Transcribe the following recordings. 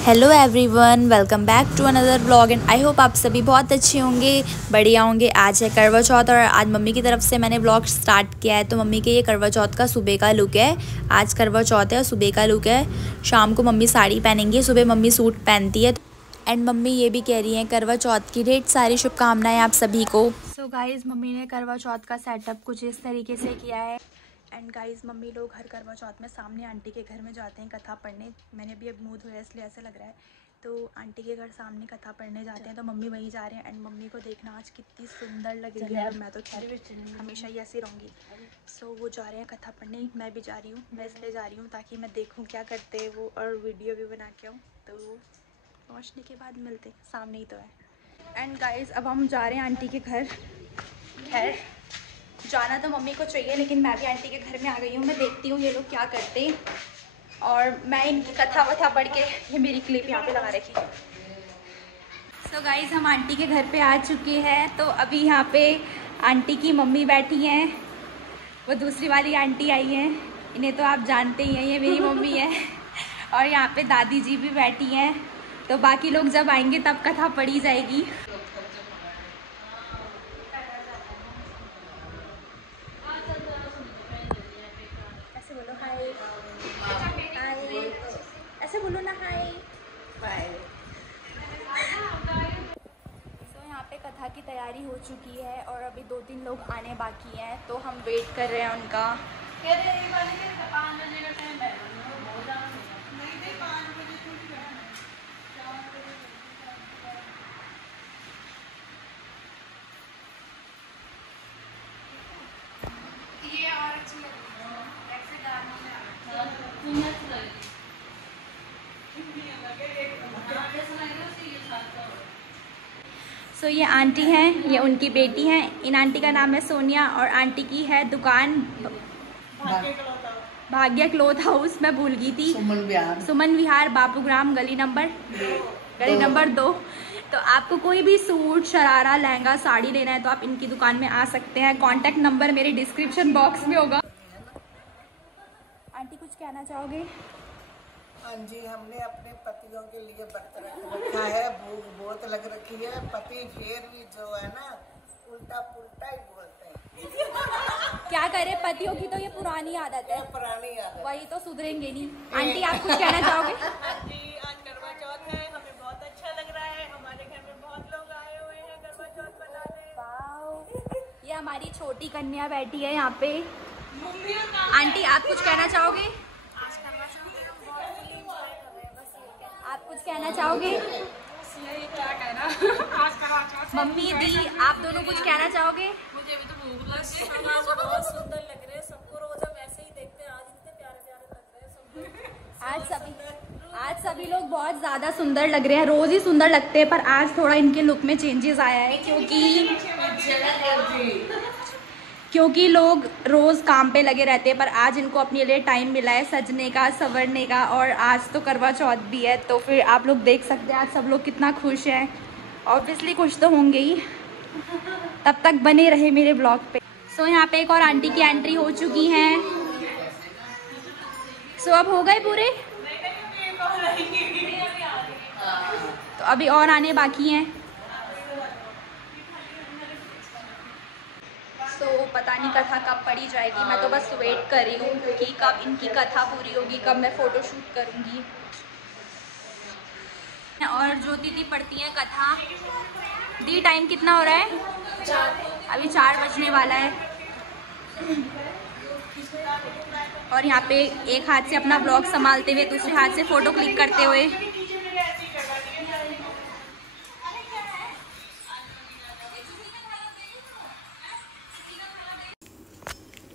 Hello everyone, welcome back to another blog and I hope आप सभी बहुत अच्छे होंगे, बढ़िया होंगे। आज है करवा चौथ और आज मम्मी की तरफ से मैंने ब्लॉग स्टार्ट किया है। तो मम्मी के ये करवा चौथ का सुबह का लुक है। आज करवा चौथ है और सुबह का लुक है। शाम को मम्मी साड़ी पहनेंगी, सुबह मम्मी सूट पहनती है। एंड मम्मी ये भी कह रही हैं करवा चौथ की ढेर सारी शुभकामनाएँ आप सभी को। सो गाइज़, मम्मी ने करवा चौथ का सेटअप कुछ इस तरीके से किया है। एंड गाइज़, मम्मी लोग हर करवा चौथ में सामने आंटी के घर में जाते हैं कथा पढ़ने। मैंने भी अब मुँह धोया इसलिए ऐसा लग रहा है। तो आंटी के घर सामने कथा पढ़ने जाते हैं तो मम्मी वहीं जा रहे हैं। एंड मम्मी को देखना आज कितनी सुंदर लगेगी और मैं तो हमेशा ही ऐसी रहूँगी। सो वो जा रहे हैं कथा पढ़ने, मैं भी जा रही हूँ। मैं इसलिए जा रही हूँ ताकि मैं देखूँ क्या करते हैं वो और वीडियो भी बना के आऊँ। तो पहुँचने के बाद मिलते, सामने ही तो है। एंड गाइज़, अब हम जा रहे हैं आंटी के घर। खैर जाना तो मम्मी को चाहिए लेकिन मैं भी आंटी के घर में आ गई हूँ। मैं देखती हूँ ये लोग क्या करते हैं और मैं इनकी कथा वथा पढ़ के ये मेरी क्लिप यहाँ पे लगा रखी। सो गाइज़, हम आंटी के घर पे आ चुके हैं। तो अभी यहाँ पे आंटी की मम्मी बैठी हैं, वो दूसरी वाली आंटी आई हैं, इन्हें तो आप जानते ही हैं, ये मेरी मम्मी है। और यहाँ पे दादी जी भी बैठी हैं। तो बाकी लोग जब आएंगे तब कथा पढ़ी जाएगी। ऐसे बोलो हाय, हाय ऐसे बोलो ना, हाय बाय। सो यहाँ पे कथा की तैयारी हो चुकी है और अभी 2-3 लोग आने बाकी हैं। तो हम वेट कर रहे हैं उनका। सो ये आंटी हैं, ये उनकी बेटी हैं। इन आंटी का नाम है सोनिया और आंटी की है दुकान भाग्य क्लॉथ हाउस। मैं भूल गई थी, सुमन विहार बापूग्राम गली नंबर 2। तो आपको कोई भी सूट, शरारा, लहंगा, साड़ी लेना है तो आप इनकी दुकान में आ सकते हैं। कॉन्टैक्ट नंबर मेरे डिस्क्रिप्शन बॉक्स में होगा। आंटी कुछ कहना चाहोगे? हाँ जी, हमने अपने पतियों के लिए व्रत रखा है। भूख बहुत लग रखी है। पति फिर भी जो है ना उल्टा पुल्टा ही बोलते हैं। क्या करे, पतियों की तो ये पुरानी आदत है, पुरानी आदत, वही तो सुधरेंगे नहीं। आंटी आप कुछ कहना चाहोगे? हाँ जी, आज करवा चौथ है, हमें बहुत अच्छा लग रहा है। हमारे घर में बहुत लोग आए हुए हैं करवा चौथ मनाने। वाओ, ये हमारी छोटी कन्या बैठी है यहाँ पे। आंटी आप कुछ कहना चाहोगे? आप कुछ कहना चाहोगे? क्या कहना, मम्मी दी, आप दोनों कुछ कहना चाहोगे? मुझे भी तो भूख लग गई। बहुत सुंदर लग रहे हैं, सबको रोज हम ऐसे ही देखते हैं, आज इतने प्यारे प्यारे लग रहे हैं सब। आज सभी लोग बहुत ज़्यादा सुंदर लग रहे हैं। रोज़ ही सुंदर लगते हैं पर आज थोड़ा इनके लुक में चेंजेस आया है क्योंकि लोग रोज़ काम पे लगे रहते हैं पर आज इनको अपने लिए टाइम मिला है सजने का, संवरने का। और आज तो करवा चौथ भी है तो फिर आप लोग देख सकते हैं आज सब लोग कितना खुश हैं। ऑब्वियसली खुश तो होंगे ही। तब तक बने रहे मेरे ब्लॉग पे। सो यहाँ पे एक और आंटी की एंट्री हो चुकी है। सो अब हो गए पूरे, तो अभी और आने बाकी हैं। तो पता नहीं कथा कब पढ़ी जाएगी। मैं तो बस वेट कर रही हूँ कि कब इनकी कथा पूरी होगी, कब मैं फ़ोटो शूट करूँगी। और ज्योति दी पढ़ती हैं कथा। दी टाइम कितना हो रहा है? अभी 4 बजने वाला है। और यहाँ पे एक हाथ से अपना ब्लॉग संभालते हुए दूसरे हाथ से फ़ोटो क्लिक करते हुए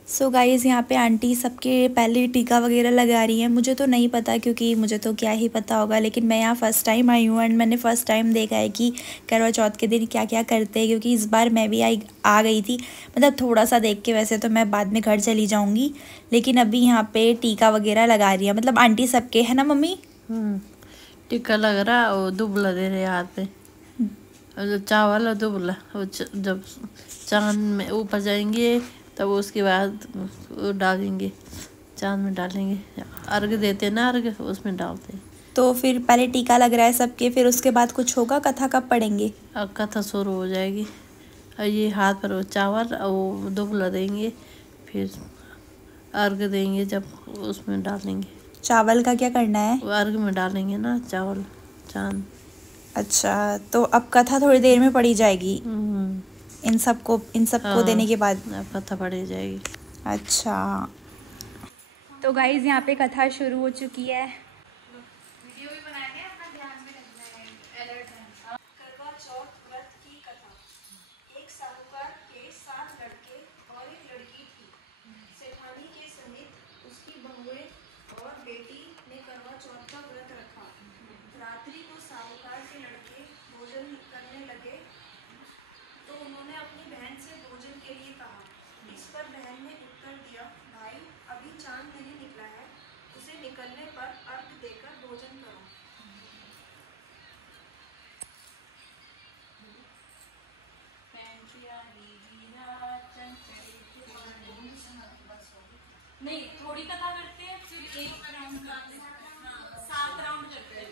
सो गाइज़, यहाँ पे आंटी सबके पहले टीका वगैरह लगा रही हैं। मुझे तो नहीं पता क्योंकि मुझे तो क्या ही पता होगा, लेकिन मैं यहाँ फ़र्स्ट टाइम आई हूँ एंड मैंने फ़र्स्ट टाइम देखा है कि करवा चौथ के दिन क्या क्या करते हैं। क्योंकि इस बार मैं भी आ गई थी, मतलब थोड़ा सा देख के। वैसे तो मैं बाद में घर चली जाऊँगी, लेकिन अभी यहाँ पे टीका वगैरह लगा रही है। मतलब आंटी सबके, है ना मम्मी? टीका लग रहा है और दुबला दे रहे हाथ पे, और चावल और दुबला। जब चांद में ऊपर जाएंगे तब उसके बाद वो डालेंगे, चांद में डालेंगे। अर्घ देते ना, अर्घ उसमें डालते। तो फिर पहले टीका लग रहा है सबके, फिर उसके बाद कुछ होगा? कथा कब पढ़ेंगे? अब कथा शुरू हो जाएगी। और ये हाथ पर वो चावल वो दुबला देंगे, फिर अर्घ देंगे जब उसमें डालेंगे। चावल का क्या करना है? वो अर्घ में डालेंगे ना चावल चांद। अच्छा, तो अब कथा थोड़ी देर में पढ़ी जाएगी इन सबको देने के बाद? अब कथा पढ़ी जाएगी। अच्छा, तो गाइज यहाँ पे कथा शुरू हो चुकी है। करवा चौथ व्रत की कथा। एक साहूकार के 7 लड़के और एक लड़की थी। सेठानी के सहित उसकी बहुएं और बेटी ने करवा चौथ का व्रत रखा। रात्रि को साहूकार के लड़के भोजन करने लगे तो उन्होंने अपनी बहन से भोजन के लिए कहा। इस पर बहन ने उत्तर दिया, भाई अभी चांद नहीं निकला है, उसे निकलने पर अर्घ देकर भोजन करो। नहीं, थोड़ी कथा करते हैं, फिर एक राउंड करते हैं। हाँ, 7 राउंड करते हैं।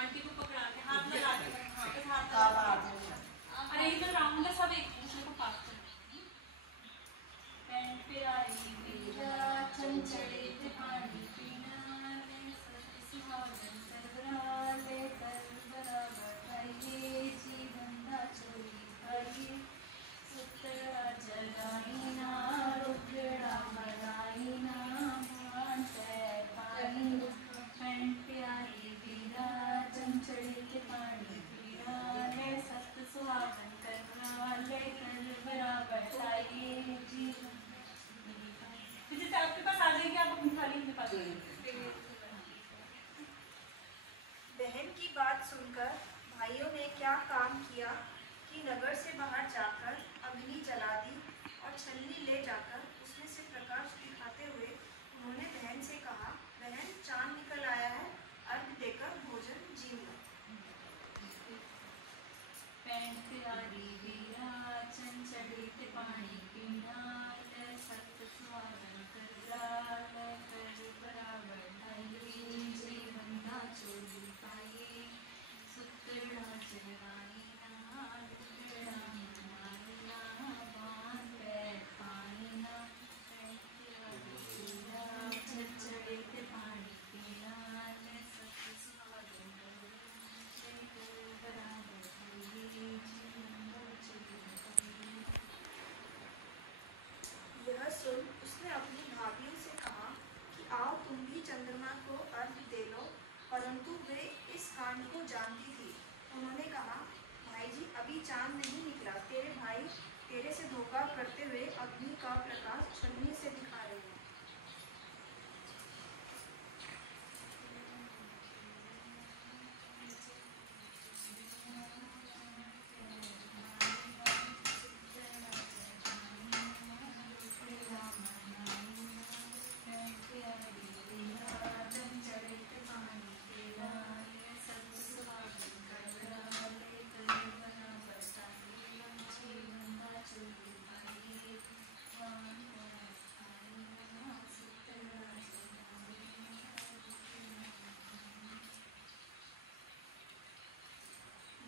आंटी को पकड़ा के हाथ लगा के, हाँ, फिर हाथ लगा के। अरे इधर राउंड है, सब एक दूसरे को पास करते हैं। पैंट पे आई वीरा, चंचले पे पानी पीना, ले सुहागन करवरा, ले कर बराबर आइए, जीवन दा चोरी आइए, सुतरा जगाईना, रुद्रा मनाईना, मान पैर पानी। पैंट पे आई वीरा, चंचले पे पानी पीना, ले सत सुहागन करवरा, ले कर बराबर आइए, जीवन। जैसे आपके पास आ जाएगी, आप अपनी थाली में पास बहन की बात सुनकर भाइयों ने क्या काम किया कि नगर से बाहर जाकर अग्नि जला दी और छलनी ले जाकर उसमें से प्रकाश दिखाते हुए उन्होंने बहन से कहा, बहन चांद निकल आया है, अर्घ देकर भोजन जीव लो। पैंट पे आई वीरा, चंचले पे पानी पीना, ले सत सुहागन करवरा, ले कर बराबर आइए, जीवन दा चोरी पाइए, सुतरा जगाईना, रुद्रा मनाईना, बान पैर पानीना। पैंट पे आई वीरा, चंचले पे पानी पीना, ले सत सुहागन करवरा, ले कर बराबर आइए, जीवन दा चोरी पाइए। यह सुन उसने अपनी भाभियों से कहा कि आओ तुम भी चंद्रमा को अर्घ दे लो, परंतु वे इस कांड को जानती थी। उन्होंने कहा, भाई जी अभी चांद नहीं निकला, तेरे भाई तेरे से धोखा करते हुए अग्नि का प्रकाश छलनी से दिखा रहे हैं।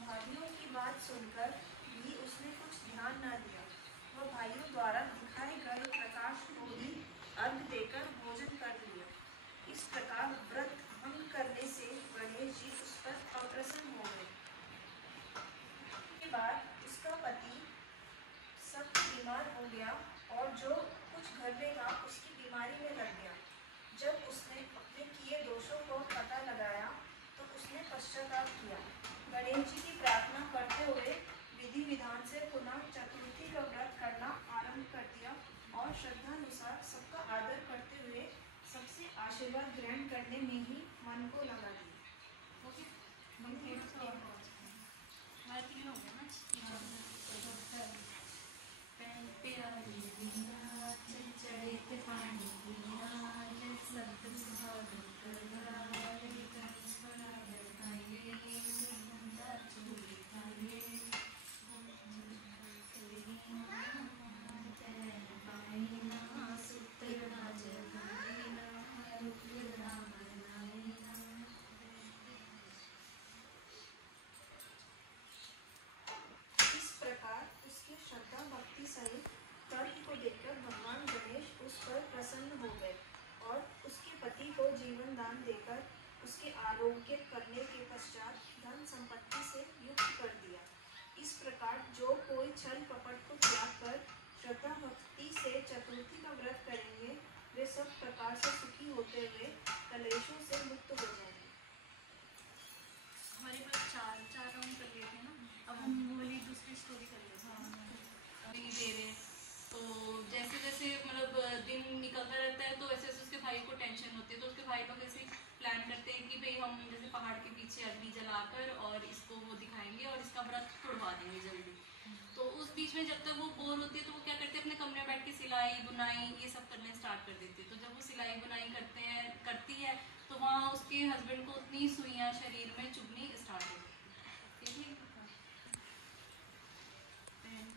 भाइयों की बात सुनकर भी उसने कुछ ध्यान न दिया। वह भाइयों द्वारा दिखाए गए प्रकाश को ही अर्घ देकर भोजन कर लिया। इस प्रकार व्रत भंग करने से गणेश जी उस पर अप्रसन्न हो गए। के बाद उसका पति सब बीमार हो गया और जो कुछ घर में था उसकी बीमारी में लग गया। जब उसने अपने किए दोषों को पता लगाया तो उसने पश्चाताप किया। गणेश जी की प्रार्थना करते हुए विधि विधान से पुनः चतुर्थी का व्रत करना आरंभ कर दिया और श्रद्धानुसार सबका आदर करते हुए सबसे आशीर्वाद ग्रहण करने में ही सहित तर्क को देखकर भगवान गणेश उस पर प्रसन्न हो गए और उसके पति को जीवन दान देकर उसके आरोग्य करने के पश्चात धन संपत्ति से युक्त कर दिया। इस प्रकार जो कोई छल कपट को त्याग कर श्रद्धा भक्ति से चतुर्थी का व्रत करेंगे वे सब प्रकार से सुखी होते हुए कलेशों से मुक्त हो जाएंगे। हमारे पास चार राउंड कर लिए थे ना, अब हम वाली दूसरी स्टोरी कर लेते हैं। अभी दे रहे तो जैसे जैसे मतलब दिन निकलता रहता है तो वैसे वैसे उसके भाई को टेंशन होती है, तो उसके भाई लोग ऐसे प्लान करते हैं कि भाई हम जैसे पहाड़ के पीछे अग्नि जलाकर और इसको वो दिखाएंगे और इसका व्रत तोड़वा देंगे जल्दी। तो उस बीच में जब तक वो बोर होती है तो वो क्या करते हैं, अपने कमरे में बैठ के सिलाई बुनाई ये सब करने स्टार्ट कर देती है। तो जब वो सिलाई बुनाई करती है तो वहाँ उसके हस्बैंड को उतनी सुइयाँ शरीर में चुभनी स्टार्ट हो जाती है।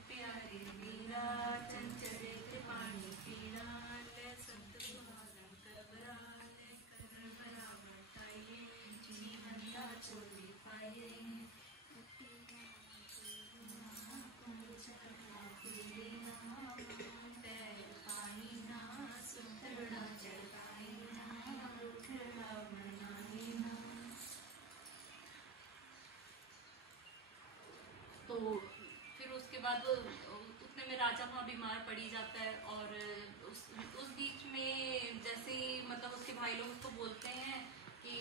प्यारे वीरा चंचले पानी पीरा ले सत सुहागन करबरा ले करबरा बताइए जीवन का चोरी पाए पानी ना सुंदरना चढ़ाई ना रुखड़ा बनाई ना। तो फिर उसके बाद उतने में राजा वहाँ बीमार पड़ी जाता है और उस बीच में जैसे ही मतलब उसके भाई लोग उसको बोलते हैं कि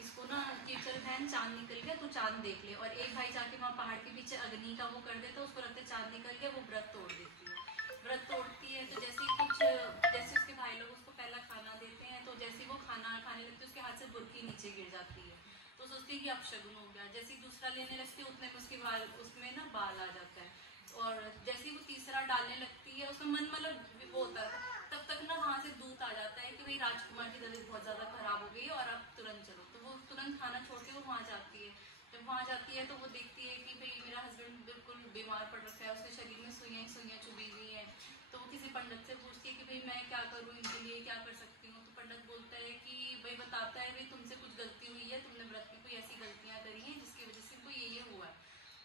इसको ना कि चल बहन चांद निकल गया तो चांद देख ले, और एक भाई जाके वहाँ पहाड़ के पीछे अग्नि का वो कर देता है, उसको लगता है चांद निकल गया, वो व्रत तोड़ देती है। व्रत तोड़ती है तो जैसे उसके भाई लोग उसको पहला खाना देते हैं तो जैसे ही वो खाना खाने लगते है उसके हाथ से बुर्की नीचे गिर जाती है, तो सोचते हैं कि अपशगुन हो गया। जैसे ही दूसरा लेने लगती है उतने में उसके उसमें ना बाल आ जाता है, और जैसे ही वो तीसरा डालने लगती है उसका मन मतलब वो होता है, तब तक ना वहाँ से दूत आ जाता है कि भाई राजकुमार की तबीयत बहुत ज़्यादा खराब हो गई और अब तुरंत चलो। तो वो तुरंत खाना छोड़ के वो वहाँ जाती है। जब वहाँ जाती है तो वो देखती है कि भाई मेरा हस्बैंड बिल्कुल बीमार पड़ रखा है, उसके शरीर में सुइयाँ चुभी हुई हैं। तो वो किसी पंडित से पूछती है कि भाई मैं क्या करूँ, इनके लिए क्या कर सकती हूँ। तो पंडित बोलता है कि भाई बताता है भाई तुमसे कुछ गलती हुई है, तुमने व्रत की कोई ऐसी गलतियाँ करी हैं जिसकी वजह से इनको ये हुआ है।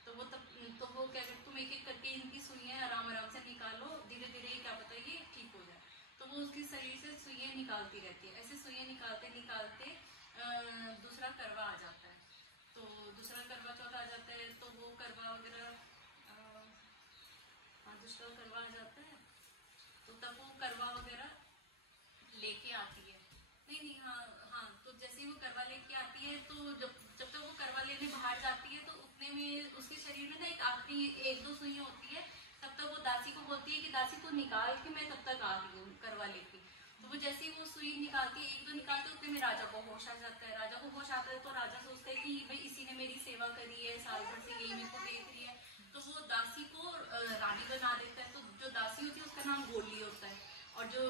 तो वो क्या करते तुम एक एक करके इनकी सुइयाँ आराम से निकालो, धीरे धीरे क्या पता ये ठीक हो जाए। तो वो उसके शरीर से सुइयाँ निकालती रहती है। ऐसे सुइयाँ निकालते निकालते दूसरा करवा आ जाता है। तो दूसरा करवा चौथ आ जाता है तो वो करवा वगैरह दूसरा करवा आ जाता है तो तब वो करवा वगैरह लेके आती है। नहीं हाँ तो जैसे ही वो करवा लेके आती है तो जब तक वो करवा लेने बाहर जाती है तो उतने में उसके शरीर में ना एक आखिरी 1-2 सुइयाँ होती है। तब तक वो दासी को बोलती है कि दासी को निकाल के मैं तब तक आ रही हूँ करवा लेके। तो वो जैसे ही वो सुई निकालती है 1-2 निकालते उतने में राजा को होश आ जाता है। राजा को होश आता है तो राजा सोचता है कि भाई इसी ने मेरी सेवा करी है, साल भर से यही मेरे को देख रही है। तो वो दासी को रानी बना देता है। तो जो दासी होती है उसका नाम गोली होता है, और जो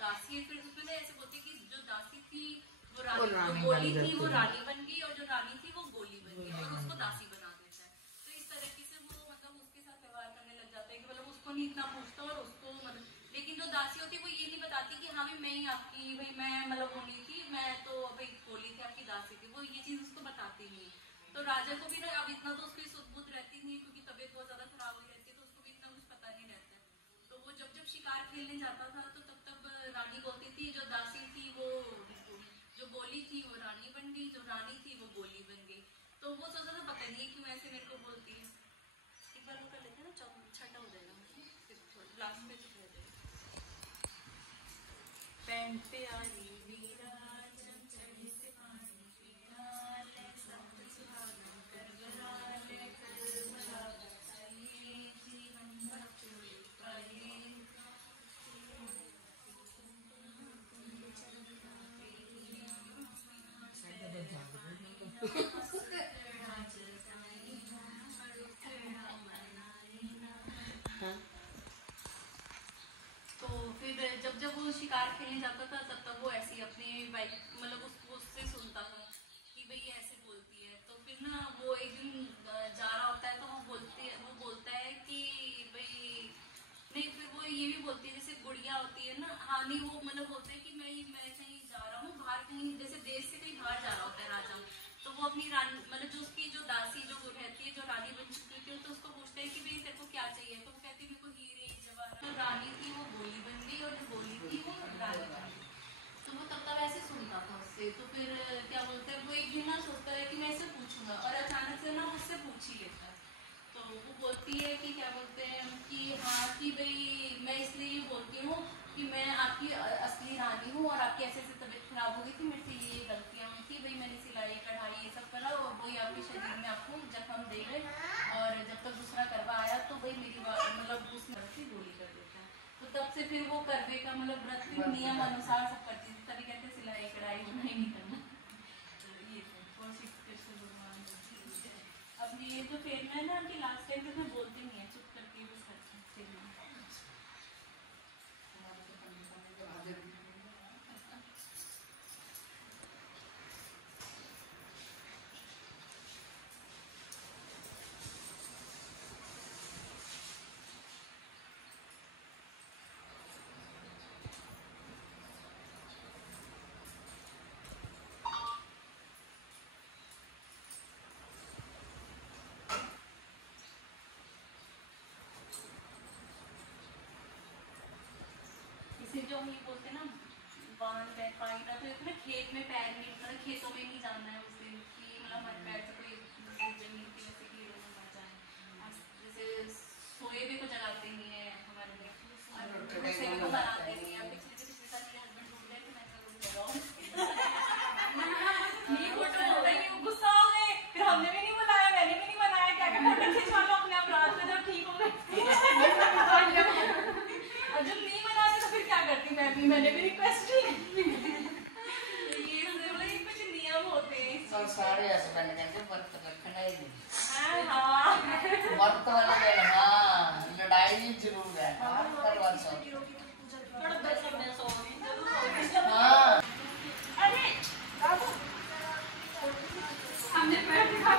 दासी है फिर उसमें ऐसे बोलते कि जो दासी थी वो रानी, गोली थी वो रानी बन गई, और जो रानी थी वो गोली बन गई, और उसको दासी बना देता है। तो इस तरीके से वो मतलब उसके साथ व्यवहार करने लग जाता है कि मतलब उसको नहीं इतना पूछता और उसको मतलब, लेकिन जो दासी होती है वो ये नहीं बताती कि हाँ भाई मैं ही आपकी भाई मैं मतलब वो नहीं थी, मैं तो भाई गोली थी आपकी दासी थी, वो ये चीज उसको बताती नहीं। तो राजा को भी ना अब इतना तो उसकी सुध-बुध रहती नहीं क्योंकि तबीयत बहुत ज्यादा खराब हो रहती है, तो उसको भी इतना कुछ पता नहीं रहता है। तो वो जब शिकार खेलने जाता था तो तब रानी बोलती थी जो दासी थी वो जो गोली थी वो रानी बन गई, जो रानी थी वो गोली बन गई। तो वो सोचा था पता नहीं क्यों ऐसे मेरे को बोलती है। एक बार वो कर लेते हैं ना, छठा हो जाएगा लास्ट में तो रह जाएगा। पैंट पे आई वीरा चंचली से पानी पीरा ले सत सुहागन करबरा ले करबरा बताइए जीवन भर चोरी पाए। तो फिर जब वो शिकार खेलने जाता था तब वो ऐसी अपनी बाइक मतलब उससे सुनता था कि भाई ऐसे बोलती है। तो फिर ना वो एक दिन जा रहा होता है तो वो बोलता है कि भाई नहीं, फिर वो ये भी बोलती है जैसे गुड़िया होती है ना, हाँ नहीं वो मतलब बोलते हैं कि मैं कहीं जा रहा हूँ बाहर, कहीं जैसे देश से कहीं बाहर जा रहा होता है राजा। तो वो अपनी रानी मतलब जो उसकी जो दासी जो रहती है जो रानी बन चुकी होती है तो उसको पूछते हैं कि भाई तेरे को क्या चाहिए। तो वो कहती है मेरे को हीरे रानी थी वो गोली बन गई और जो गोली थी वो रानी बन गई। तो वो तब ऐसे सुनता था उससे। तो फिर क्या बोलते हैं, वो एक दिन ना सोचता है कि मैं इससे पूछूंगा, और अचानक से ना उससे पूछ ही लेता है। तो वो बोलती है कि क्या बोलते हैं कि हाँ कि भाई मैं इसलिए ये बोलती हूँ कि मैं आपकी असली रानी हूँ और आपकी ऐसे ऐसे तबीयत खराब हो गई थी, मेरे से ये गलतियाँ हुई थी, भाई मैंने सिलाई कढ़ाई ये सब करा और वही आपके शरीर में आपको जख्म दे गए, और जब तक दूसरा करवा आया तो भाई मेरी मतलब उसने गोली कर देता है। तो तब से फिर वो करवे का मतलब व्रत नियम अनुसार सब करती थी, तभी कहते सिलाई कढ़ाई होना ही नहीं करना। ये और कृष्ण भगवान। अब ये जो फेरना है ना कि लास्ट टाइम तो मैं बोलती नहीं है, चुप करके बस करती हूँ। जो हम ये बोलते हैं ना बांध पैर पानी का, तो ना खेत में पैर नहीं, मतलब खेतों में नहीं जाना है उस दिन कि मतलब हमारे पैर से कोई जमीन की वैसे कीड़े न मर जाए। जैसे सोए हुए को जगाते नहीं है हमारे लिए, दूसरे को बनाते नहीं है। पिछले साल के हस्बैंड टूट गए थे, मैं फोटो हो गई, गुस्सा हो गए, फिर हमने भी नहीं बुलाया, मैंने भी नहीं बनाया, क्या क्या फोटो खिंचवा लो अपने आप रात में जब ठीक हो गए। और जब नहीं बनाते तो फिर क्या करती मैंने भी रिक्वेस्ट की। ये कुछ नियम होते हैं। सारे हस्बैंड कहते व्रत रखना ही नहीं। हाँ व्रत वाले दिन हाँ लड़ाई भी जरूर है। हाँ अरे हमने पैर दिखा।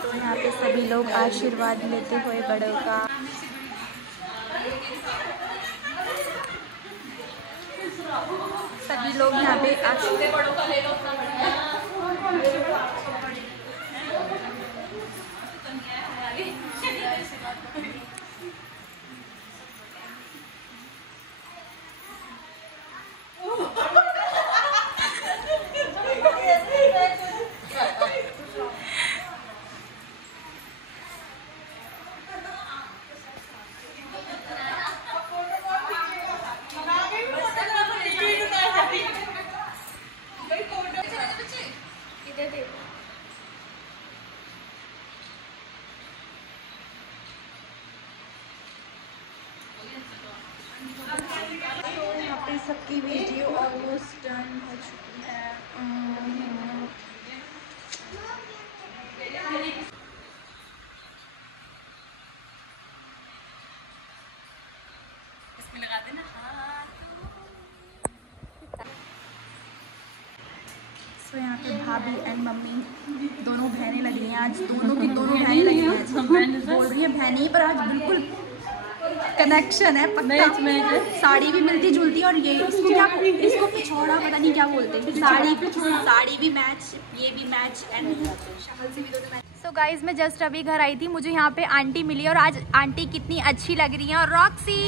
तो यहाँ पे सभी लोग आशीर्वाद लेते हुए बड़ों का। सभी लोग यहाँ पे आशीर्वाद बड़ों का ले लो अपना सबकी वीडियो ऑलमोस्ट डन हो चुकी है। इसमें लगा देना। सो यहाँ पे भाभी एंड मम्मी दोनों बहनें लग रही हैं आज, दोनों की दोनों बहनें लग रही हैं आज। बोल रही है बहनें पर आज बिल्कुल कनेक्शन है पक्का। साड़ी भी मिलती जुलती और ये इसको क्या, इसको पिछोड़ा पता नहीं क्या बोलते हैं। साड़ी भी मैच, ये भी मैच एंड शक्ल से भी दोनों मैच। सो गाइज मैं जस्ट अभी घर आई थी, मुझे यहाँ पे आंटी मिली और आज आंटी कितनी अच्छी लग रही है। और रॉक्सी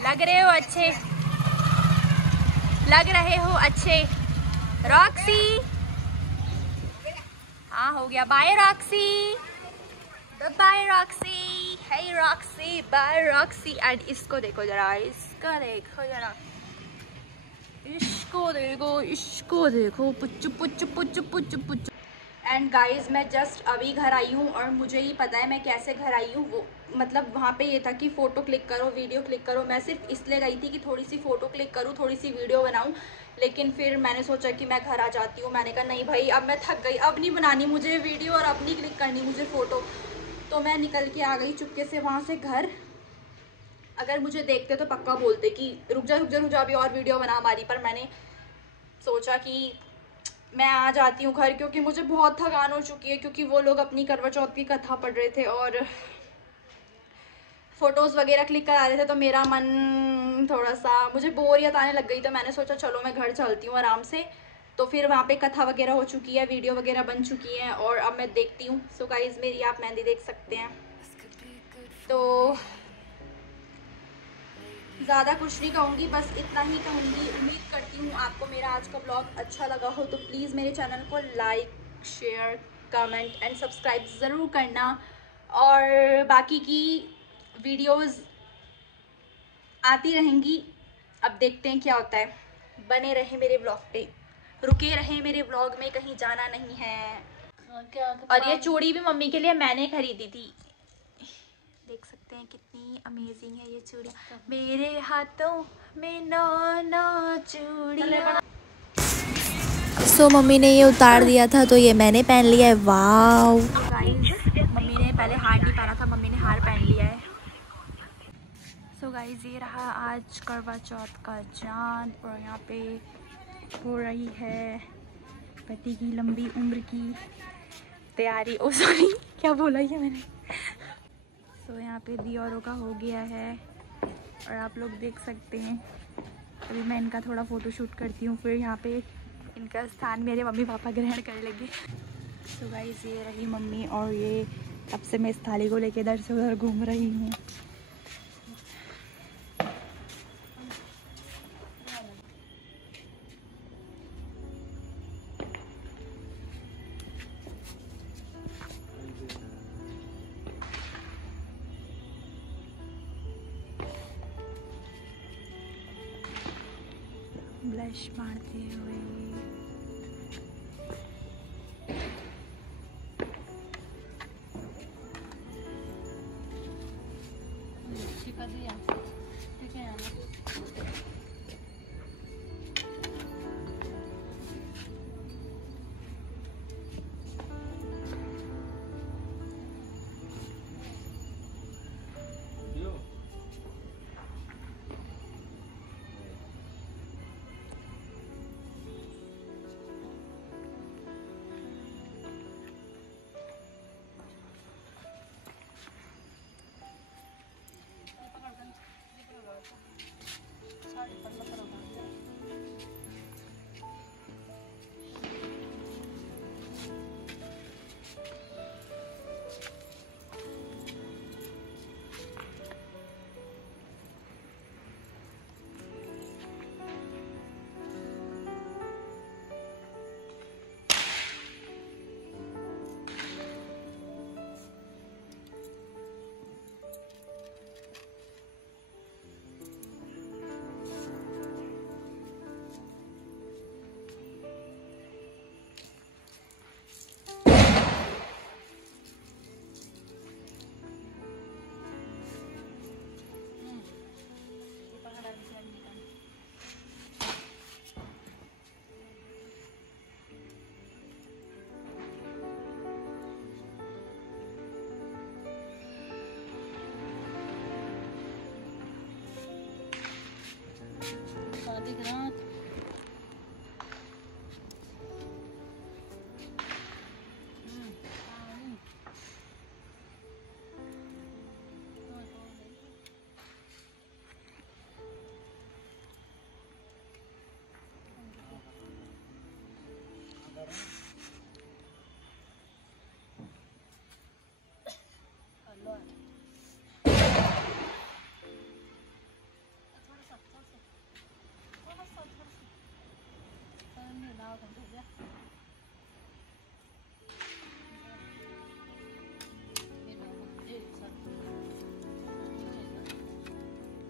लग रहे हो अच्छे, लग रहे हो अच्छे रॉक्सी। हाँ हो गया, bye Roxy, bye Roxy. Hey Roxy, bye Roxy. And इसको देखो जरा, इसका देखो जरा, इसको देखो, इसको देखो, पुच्चू पुच्चू पुच्चू पुच्चू पुच्चू। एंड गाइज मैं जस्ट अभी घर आई हूँ और मुझे ही पता है मैं कैसे घर आई हूँ। वो मतलब वहाँ पे ये था कि फ़ोटो क्लिक करो, वीडियो क्लिक करो। मैं सिर्फ इसलिए गई थी कि थोड़ी सी फ़ोटो क्लिक करूँ, थोड़ी सी वीडियो बनाऊँ। लेकिन फिर मैंने सोचा कि मैं घर आ जाती हूँ। मैंने कहा नहीं भाई अब मैं थक गई, अब नहीं बनानी मुझे वीडियो और अब नहीं क्लिक करनी मुझे फ़ोटो। तो मैं निकल के आ गई चुपके से वहाँ से घर। अगर मुझे देखते तो पक्का बोलते कि रुक जा रुक जा रुक जा, अभी और वीडियो बना हमारी। पर मैंने सोचा कि मैं आ जाती हूँ घर, क्योंकि मुझे बहुत थकान हो चुकी है। क्योंकि वो लोग अपनी करवा चौथ की कथा पढ़ रहे थे और फ़ोटोज़ वगैरह क्लिक करा रहे थे, तो मेरा मन थोड़ा सा, मुझे बोरियत आने लग गई। तो मैंने सोचा चलो मैं घर चलती हूँ आराम से। तो फिर वहाँ पे कथा वगैरह हो चुकी है, वीडियो वगैरह बन चुकी है और अब मैं देखती हूँ। सो गाइज़ मेरी आप मेहंदी देख सकते हैं। तो ज़्यादा कुछ नहीं कहूँगी, बस इतना ही कहूँगी। उम्मीद करती हूँ आपको मेरा आज का ब्लॉग अच्छा लगा हो, तो प्लीज़ मेरे चैनल को like, share, comment and subscribe ज़रूर करना। और बाकी की वीडियोस आती रहेंगी, अब देखते हैं क्या होता है। बने रहे मेरे ब्लॉग पे, रुके रहे मेरे ब्लॉग में, कहीं जाना नहीं है। और ये चूड़ी भी मम्मी के लिए मैंने खरीदी थी, देख सकते हैं कितनी अमेजिंग है ये चूड़ियाँ। मेरे हाथों में नौ चूड़ियाँ। सो मम्मी ने ये उतार दिया था तो ये मैंने पहन लिया है। वाव गाइस, मम्मी ने पहले हार नहीं पहना था, मम्मी ने हार पहन लिया है। सो गाइस, ये रहा आज करवा चौथ का चांद, और यहाँ पे हो रही है पति की लंबी उम्र की तैयारी। ओ सॉरी, क्या बोला ये मैंने। तो यहाँ पे दियोरों का हो गया है, और आप लोग देख सकते हैं। अभी मैं इनका थोड़ा फ़ोटो शूट करती हूँ, फिर यहाँ पे इनका स्थान मेरे मम्मी पापा ग्रहण कर लेंगे। तो गाइस, ये रही मम्मी, और ये तब से मैं इस थाली को लेके इधर से उधर घूम रही हूँ। ब्लश मारते हुए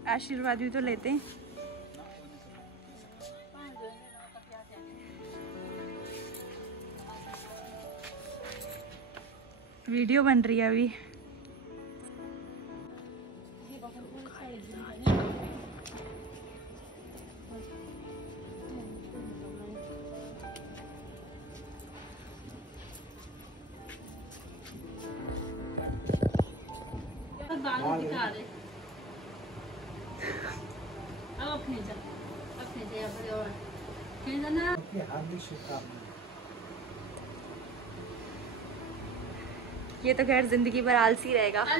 आशीर्वाद भी तो लेते हैं। वीडियो बन रही है अभी। ये तो खैर जिंदगी भर आलसी रहेगा। तो